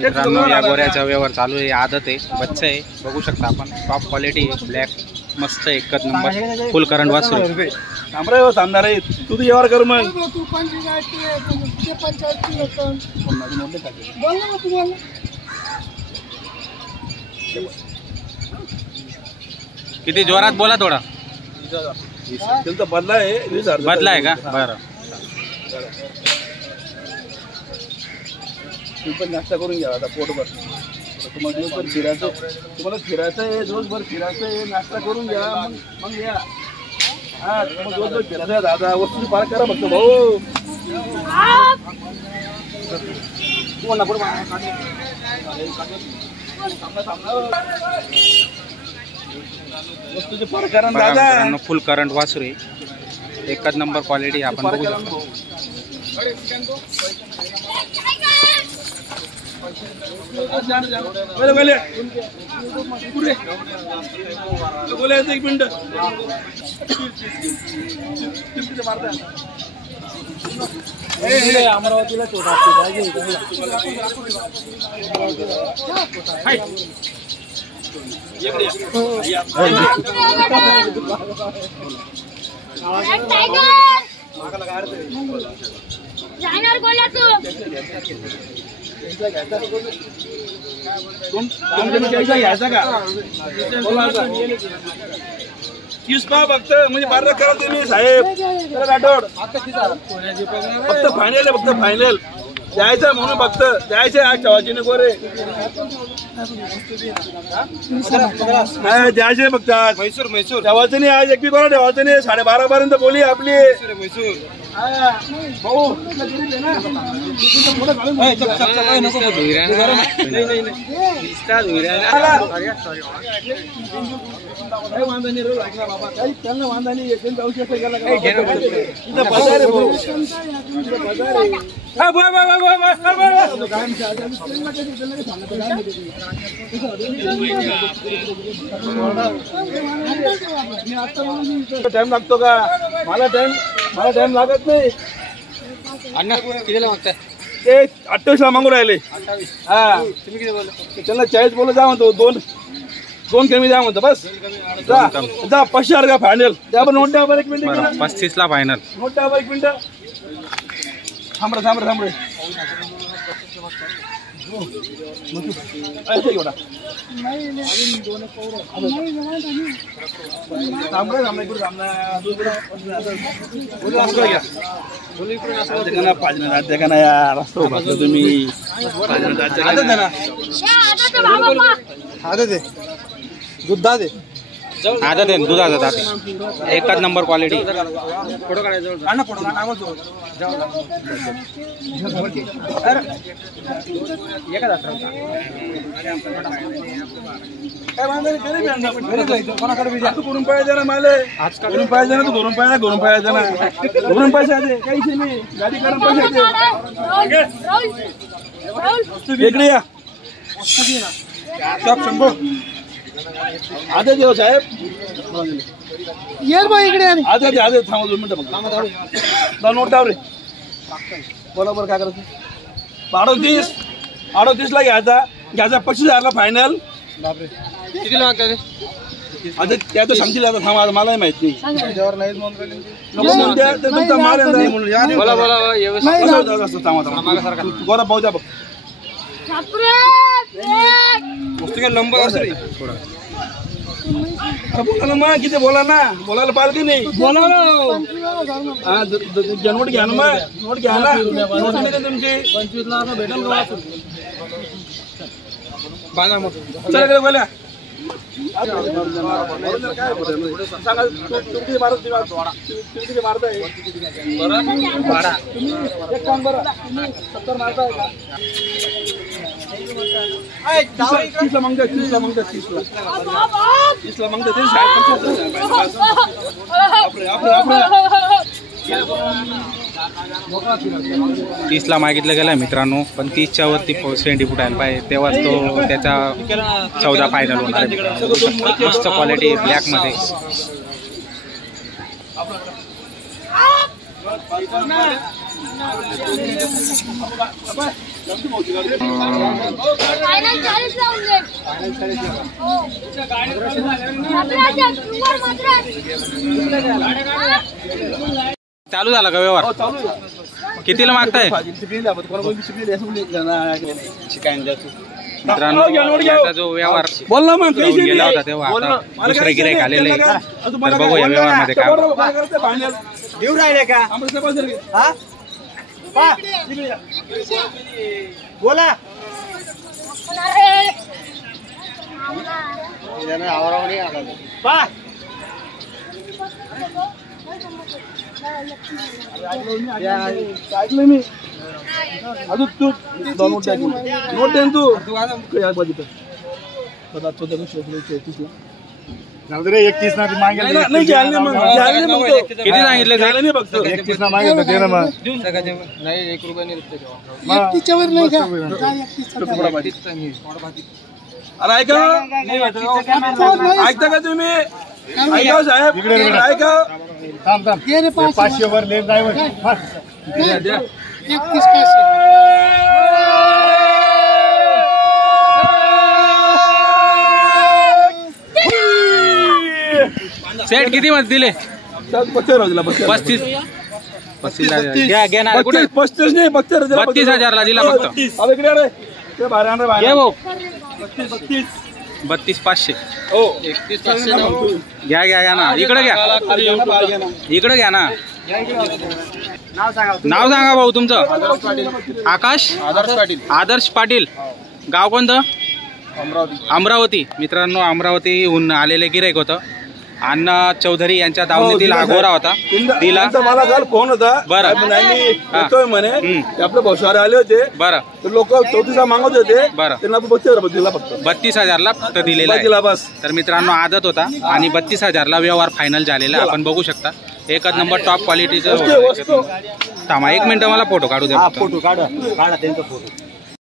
मित्रांनो या गोऱ्याचा व्यवहार चालू आहे, आदत आहे, बच्चा आहे, बघू शकता आपण. टॉप क्वालिटी ब्लॅक मस्त एकच नंबर फुल करंट वासरू. थांबरे थांबणार आहे तू व्यवहार कर मग. किती जोरात बोला थोडा. त्यांचा बदला आहे 20,000 बदला आहे का? बरं तुम्ही पण नाश्ता करून घ्या आता पोटभर. तुम्हाला दिवसभर फिरायचं, तुम्हाला फिरायचं आहे, दिवसभर फिरायचं आहे, नाश्ता करून घ्या मग घ्या. हा मग दिवसभर फिरायचं आहे दादा, वस्तू पार करा फक्त भाऊ. वस्तूचे पार करा दादा. फुल करंट वासरू आहे, एकच नंबर क्वालिटी आपण बघू शकतो. एक मिनिट अमरावतीला छोटा घ्यायचा का? तीस पाव फक्त म्हणजे 12 करा तुम्ही साहेब. राठोड फक्त फायनल आहे, फक्त फायनल द्यायचं म्हणून फक्त द्यायचं. आज ठेवायची नको रे, द्यायचे फक्त. आज म्हैसूर ठेवायचं नाही, आज एक बी कोणा ठेवायचं नाही. 12:30 पर्यंत बोली आपली. टाइम लागतो का? मला टाइम लागत नाही. अण्णा कितीला मागताय? ते 28 ला मागू राहिले. हा त्यांना 40 बोलत जा म्हणतो. दोन कमी द्या म्हणतो. बस जा 5,000 का फायनल द्या. पण नोट द्या बरं एक मिनिट. 35 ला फायनल. नोट द्या बरं एक मिनिट. थांबरे थांबरे यार असतो तुम्ही. दुधा दे आदत आहे, दुधाचा दाते, एकच नंबर क्वालिटी. फोटो काढायचं करून पाहिजे ना मला. करून पाहिजे ना, तू घरून पाहिजे ना. घरून पैसे काहीच नाही. गाडी करून पैसे वेगळी या शंभो आधे देव साहेब. इकडे आधे थांबा 2 मिनिटं. नोट डाव रे. बोला बरं काय करायचं? 38 ला घ्यायचा 25,000 ला फायनल. कितीला मागताय? आता त्या तर सांगतील. आता थांबा, मलाही माहित नाही. तुमचा माल बोला गोरा पाहू द्या. वस्तू काय लंब असं बोला ना मग. किती बोला ना, बोलायला पाहिजे की नाही? बोला ना. नोट घ्या ना मग. नोट घ्या ना. नोट तुमची 25 ला भेटेल का? चला बोला सांगा. तुम्ही मारताय एक काम बरं 70 मारताय का? 30 ला मागतात. 30 ला मागतात. 30 ला मागतात. 30 ला मागितलं गेलं मित्रांनो. पण 30च्या वरती सेंटी फुटायला पाहिजे, तेव्हाच तो त्याचा 14 फायनल होणार आहे. मस्त क्वालिटी ब्लॅक मध्ये. चालू झाला का व्यवहार? कितीला मागताय मित्रांनो? याचा जो व्यवहार गेला होता तेव्हा आता दुसरे गिऱ्हाईक आलेले, तर बघूया व्यवहारमध्ये काय देऊ राहिले का? बोला ऐकलं मी अजून तू नोट दे तू रे 31 ना मागेल नाही घ्यायला मग किती सांगितले? नाही फक्त 31 ना मागेल दे ना मग नाही 1 रुपया नाही. अरे ऐका ऐकता का तुम्ही? ऐका साहेब ऐका थांब 500 वर लेट ड्रायव्हर द्या. सेट किती मध्ये दिले? 35 घ्या घेणार कुठे? 35 नाही 32,000 ला दिला फक्त. अरे इकडे रे ते बाहेर आण रे बाहेर. घे भाऊ 32 32,500 हो घ्या ना. इकडे घ्या ना. नाव सांगा भाऊ तुमचं. आकाश आदर्श पाटील. गाव कोणतं? अमरावती. मित्रांनो अमरावतीहून आलेले गिऱ्हाईक होतं. अण्णा चौधरी यांच्या दावणीतील हा गोरा होता. दिला मला काल फोन होता. बरं म्हणे आपले भाऊसारे आले होते. बरं लोक 34 मागत होते. बरं त्यांना 32,000 दिला फक्त. 32,000 ला फक्त दिलेला आहे. दिला बस. तर मित्रांनो आदत होता आणि 32,000 ला व्यवहार फायनल झालेला आपण बघू शकता. एकच नंबर टॉप क्वालिटीचं. थांबा 1 मिनिट मला फोटो काढू द्या. फोटो काढा त्यांचा फोटो